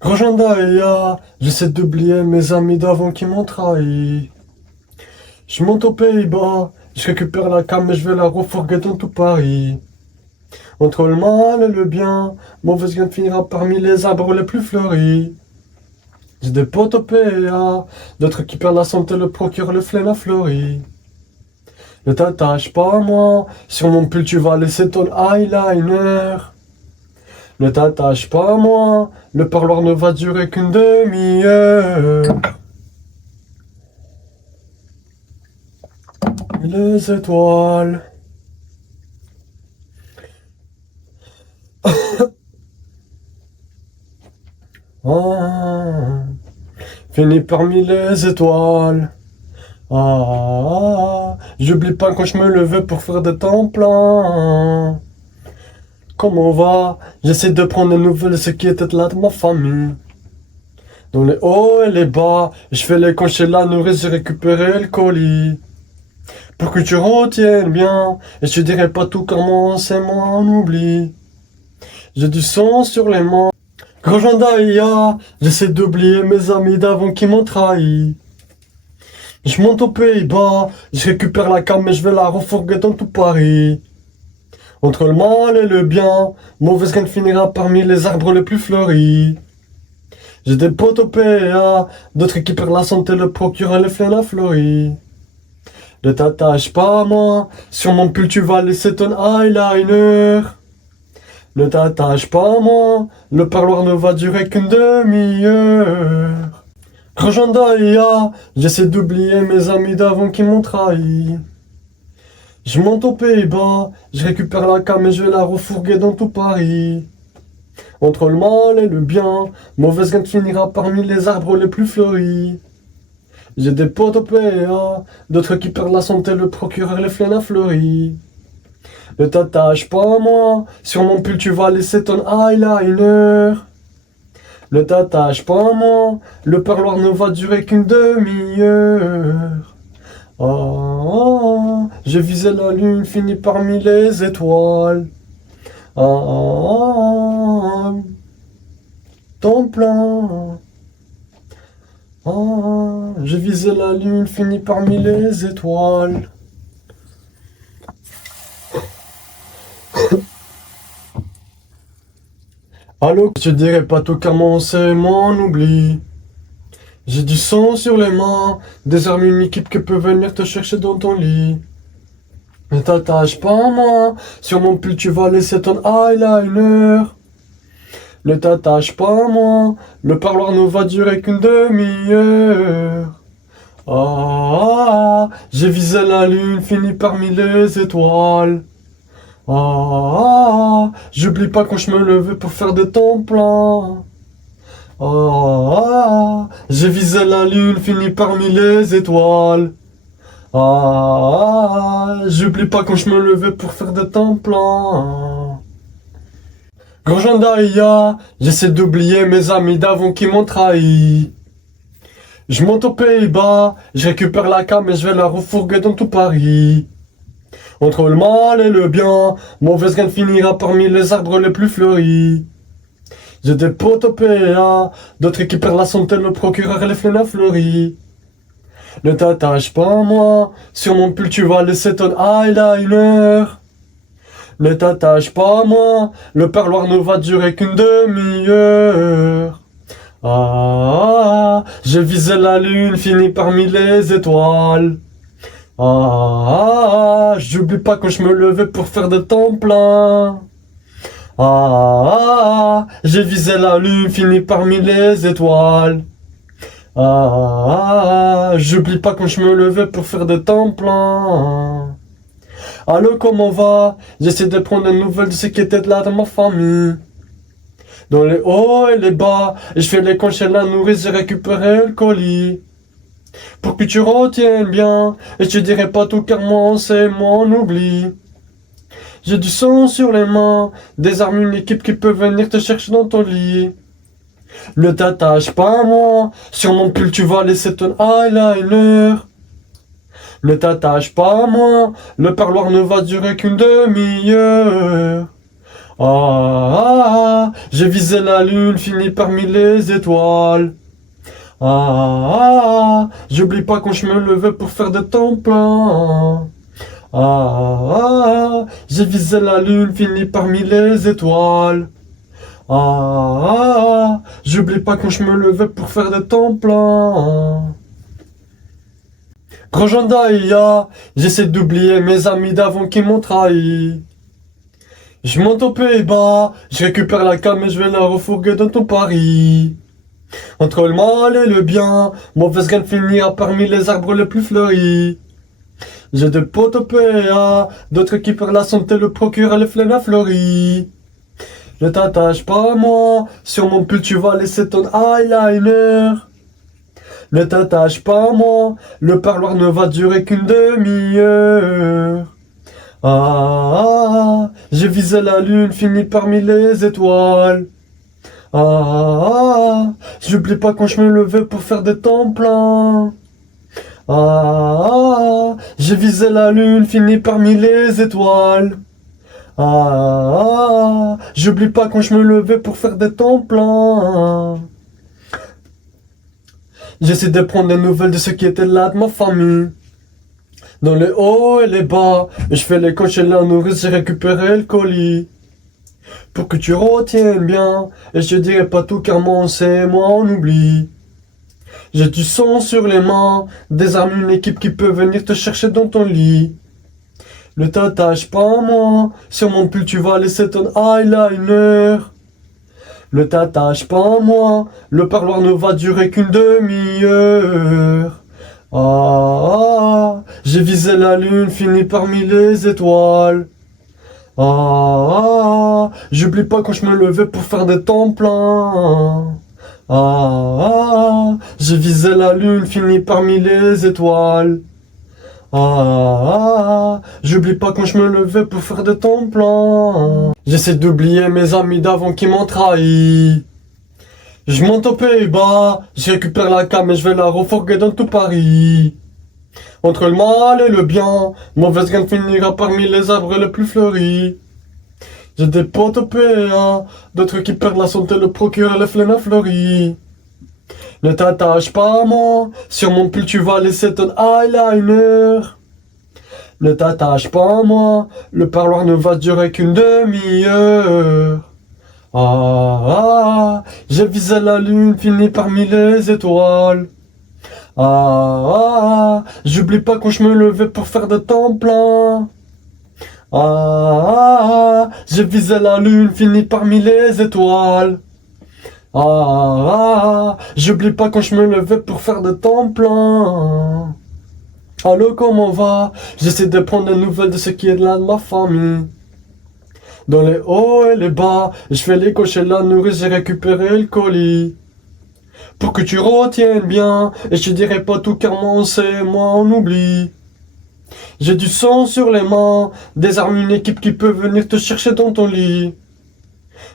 Rojanda, j'essaie d'oublier mes amis d'avant qui m'ont trahi. Je monte aux Pays-Bas, je récupère la cam et je vais la refourguer dans tout Paris. Entre le mal et le bien, mauvaise graine finira parmi les arbres les plus fleuris. J'ai des potes au PA, d'autres qui perdent la santé, le procure le flemme fleuri. Ne t'attache pas à moi, sur mon pull tu vas laisser ton eyeliner. Ne t'attache pas à moi, le parloir ne va durer qu'une demi-heure. Les étoiles. Ah, fini parmi les étoiles. J'oublie pas quand je me levais pour faire des temps pleins. Comment va? J'essaie de prendre des nouvelles de ce qui était là de ma famille. Dans les hauts et les bas, je fais les cocher la nourrice, j'ai récupéré le colis. Pour que tu retiennes bien, et je te dirai pas tout comment c'est moi on oublie. J'ai du sang sur les mains. Grojanda, j'essaie d'oublier mes amis d'avant qui m'ont trahi. Je monte aux Pays-Bas, je récupère la cam et je vais la refourguer dans tout Paris. Entre le mal et le bien, mauvaise graine finira parmi les arbres les plus fleuris. J'ai des potes au PA, d'autres qui perdent la santé, le procure et les fleurs fleuris. Ne t'attache pas à moi, sur mon pull tu vas laisser ton eyeliner. Ne t'attache pas à moi, le parloir ne va durer qu'une demi-heure. Rojanda, j'essaie d'oublier mes amis d'avant qui m'ont trahi. Je monte aux Pays-Bas, je récupère la cam et je vais la refourguer dans tout Paris. Entre le mal et le bien, mauvaise graine finira parmi les arbres les plus fleuris. J'ai des potes au PA, d'autres qui perdent la santé, le procureur les fleurs fleuris. Ne t'attache pas à moi, sur mon pull tu vas laisser ton eyeliner. Ne t'attache pas à moi, le parloir ne va durer qu'une demi-heure. J'ai visé la lune, fini parmi les étoiles. Temps plein. J'ai visé la lune, fini parmi les étoiles. Allô, je dirais pas tout comment c'est mon oubli. J'ai du sang sur les mains, désormais une équipe qui peut venir te chercher dans ton lit. Ne t'attache pas à moi, sur mon pull tu vas laisser ton eyeliner. Ne t'attache pas à moi, le parloir ne va durer qu'une demi-heure. J'ai visé la lune, fini parmi les étoiles. J'oublie pas quand je me levais pour faire des temps pleins. J'ai visé la lune, fini parmi les étoiles. J'oublie pas quand je me levais pour faire des temps pleins. Grojanda, j'essaie d'oublier mes amis d'avant qui m'ont trahi. Je monte aux Pays-Bas, je récupère la cam et je vais la refourguer dans tout Paris. Entre le mal et le bien, mauvaise graine finira parmi les arbres les plus fleuris. J'ai des potes au PA, d'autres qui perdent la santé, le procureur et les fleurs fleuris. Ne t'attache pas à moi, sur mon pull tu vas laisser ton eyeliner. Ne t'attache pas à moi, le parloir ne va durer qu'une demi-heure. J'ai visé la lune, fini parmi les étoiles. J'oublie pas quand je me levais pour faire des temps pleins. J'ai visé la lune, fini parmi les étoiles. J'oublie pas quand je me levais pour faire des temps pleins. Allô, comment va? J'essaie de prendre des nouvelles de ce qui était là dans ma famille. Dans les hauts et les bas, je fais les conchets, la nourrice, j'ai récupéré le colis. Pour que tu retiennes bien, et je te dirai pas tout car moi c'est mon oubli. J'ai du sang sur les mains, désarme une équipe qui peut venir te chercher dans ton lit. Ne t'attache pas à moi, sur mon pull tu vas laisser ton eyeliner. Ne t'attache pas à moi, le parloir ne va durer qu'une demi-heure. J'ai visé la lune, fini parmi les étoiles. J'oublie pas quand je me levais pour faire de ton plan. J'ai visé la lune, fini parmi les étoiles. J'oublie pas quand je me levais pour faire de ton plan. Grand Jandaïa, j'essaie d'oublier mes amis d'avant qui m'ont trahi. Je monte aux Pays-Bas, je récupère la cam et je vais la refourguer dans ton Paris. Entre le mal et le bien, mauvaise graine finira parmi les arbres les plus fleuris. J'ai des potes au PA, d'autres qui perdent la santé, le procure les fleurs à fleuris. Ne t'attache pas à moi, sur mon pull tu vas laisser ton eyeliner. Ne t'attache pas à moi, le parloir ne va durer qu'une demi-heure. J'ai visé la lune, fini parmi les étoiles. J'oublie pas quand je me levais pour faire des temps pleins. J'ai visé la lune, fini parmi les étoiles. J'oublie pas quand je me levais pour faire des temps pleins. J'essaie de prendre des nouvelles de ceux qui étaient là de ma famille. Dans les hauts et les bas, et je fais les coachs et la nourrice, j'ai récupéré le colis. Pour que tu retiennes bien, et je te dirai pas tout car moi on sait, moi on oublie. J'ai du sang sur les mains, des armes, une équipe qui peut venir te chercher dans ton lit. Ne t'attache pas à moi, sur mon pull tu vas laisser ton eyeliner. Ne t'attache pas à moi, le parloir ne va durer qu'une demi-heure. J'ai visé la lune, fini parmi les étoiles. J'oublie pas quand je me levais pour faire des temps pleins. J'ai visé la lune, fini parmi les étoiles. J'oublie pas quand je me levais pour faire des temps pleins. J'essaie d'oublier mes amis d'avant qui m'ont trahi. Je monte aux Pays-Bas, je récupère la cam et je vais la refourguer dans tout Paris. Entre le mal et le bien, mauvaise graine finira parmi les arbres les plus fleuris. J'ai des potes au PA, d'autres qui perdent la santé, le procure et les fleurs à fleuris. Ne t'attache pas à moi, sur mon pull tu vas laisser ton eyeliner. Ne t'attache pas à moi, le parloir ne va durer qu'une demi-heure. J'ai visé la lune, fini parmi les étoiles. J'oublie pas quand je me levais pour faire de temps plein. J'ai visé la lune, fini parmi les étoiles. J'oublie pas quand je me levais pour faire de temps plein. Allô, comment va? J'essaie de prendre des nouvelles de ce qui est de là de ma famille. Dans les hauts et les bas, je fais les cochers, la nourrice, j'ai récupéré le colis. Pour que tu retiennes bien, et je te dirai pas tout car moi on sait, moi on oublie. J'ai du sang sur les mains, des armes, une équipe qui peut venir te chercher dans ton lit.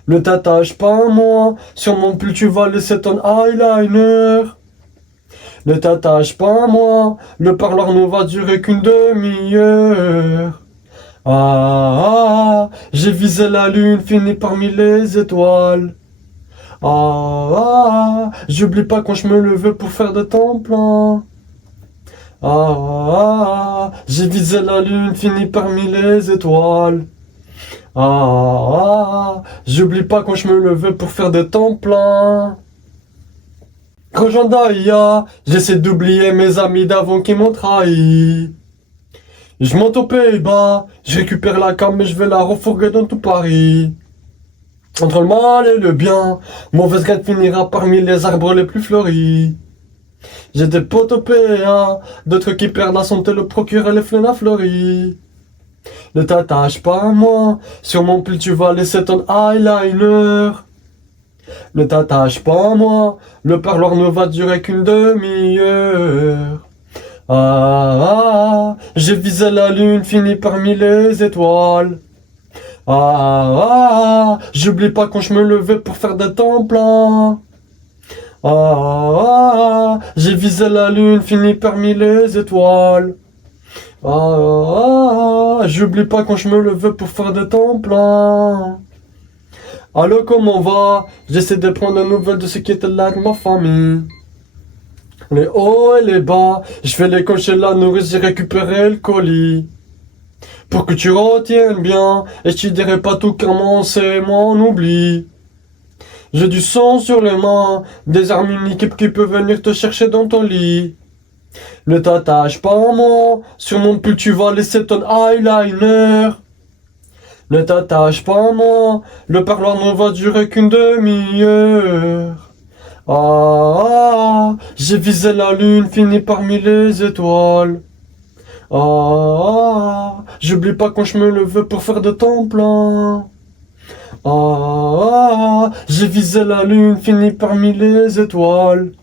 Ne t'attache pas à moi, sur mon pull tu vas laisser ton eyeliner. Ne t'attache pas à moi, le parloir ne va durer qu'une demi-heure. J'ai visé la lune, fini parmi les étoiles. J'oublie pas quand je me levais pour faire de temps plein. J'ai visé la lune, fini parmi les étoiles. J'oublie pas quand je me levais pour faire des temps pleins. Grand Jandaïa, j'essaie d'oublier mes amis d'avant qui m'ont trahi. Je monte aux Pays-Bas, je récupère la cam et je vais la refourguer dans tout Paris. Entre le mal et le bien, mauvaise graine finira parmi les arbres les plus fleuris. J'ai des potes au PA, d'autres qui perdent la santé, le procure et les fleurs à fleuris. Ne t'attache pas à moi, sur mon pull tu vas laisser ton eyeliner. Ne t'attache pas à moi, le parloir ne va durer qu'une demi-heure. J'ai visé la lune, fini parmi les étoiles. J'oublie pas quand je me levais pour faire des temps pleins. J'ai visé la lune, fini parmi les étoiles. J'oublie pas quand je me levais pour faire des temps pleins. Allô, comment va? J'essaie de prendre des nouvelles de ce qui était là de ma famille. Les hauts et les bas, je fais les cocher la nourrice, j'ai récupéré le colis. Pour que tu retiennes bien, et je te dirai pas tout comment c'est, moi on oublie. J'ai du sang sur les mains, des armes, une équipe qui peut venir te chercher dans ton lit. Ne t'attache pas à moi, sur mon pull tu vas laisser ton eyeliner. Ne t'attache pas à moi, le parloir ne va durer qu'une demi-heure. J'ai visé la lune, fini parmi les étoiles. J'oublie pas quand je me levais pour faire de ton plan. J'ai visé la lune, fini parmi les étoiles.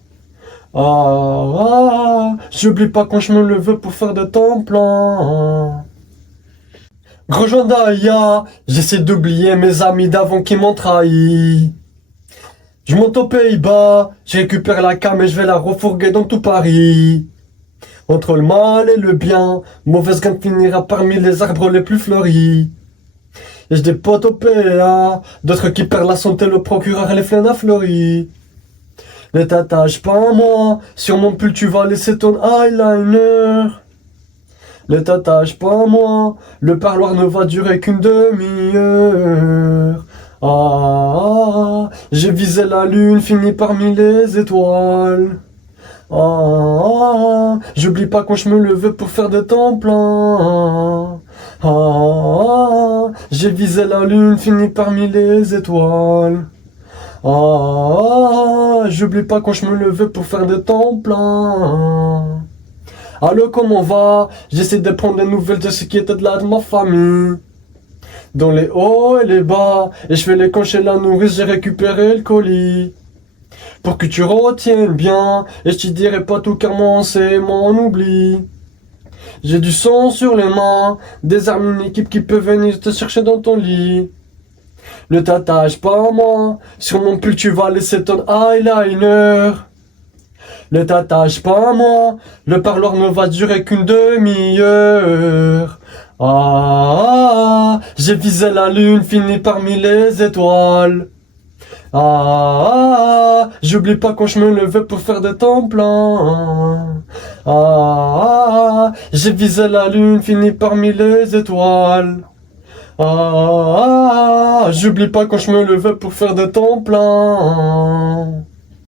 J'oublie pas quand je me levais pour faire de ton plan. Gros Jandaya, j'essaie d'oublier mes amis d'avant qui m'ont trahi. Je monte aux Pays-Bas, je récupère la cam et je vais la refourguer dans tout Paris. Entre le mal et le bien, mauvaise graine finira parmi les arbres les plus fleuris. Et j'ai des potes au PA, d'autres qui perdent la santé, le procureur et les flènes à fleuris. Ne t'attache pas à moi, sur mon pull tu vas laisser ton eyeliner. Ne t'attache pas à moi, le parloir ne va durer qu'une demi-heure. J'ai visé la lune, fini parmi les étoiles. J'oublie pas quand je me levais pour faire de ton plan. J'ai visé la lune, fini parmi les étoiles. J'oublie pas quand je me levais pour faire de ton plan. Allô, comment va? J'essaie de prendre des nouvelles de ce qui était de là de ma famille. Dans les hauts et les bas, et je fais les cocher la nourrice, j'ai récupéré le colis. Pour que tu retiennes bien, et je te dirai pas tout car moi c'est mon oubli. J'ai du sang sur les mains, des armes, une équipe qui peut venir te chercher dans ton lit. Ne t'attache pas à moi, sur mon pull tu vas laisser ton eyeliner. Ne t'attache pas à moi, le parloir ne va durer qu'une demi-heure. J'ai visé la lune, fini parmi les étoiles. J'oublie pas quand je me levais pour faire de ton plan. J'ai visé la lune, fini parmi les étoiles. J'oublie pas quand je me levais pour faire de ton plan.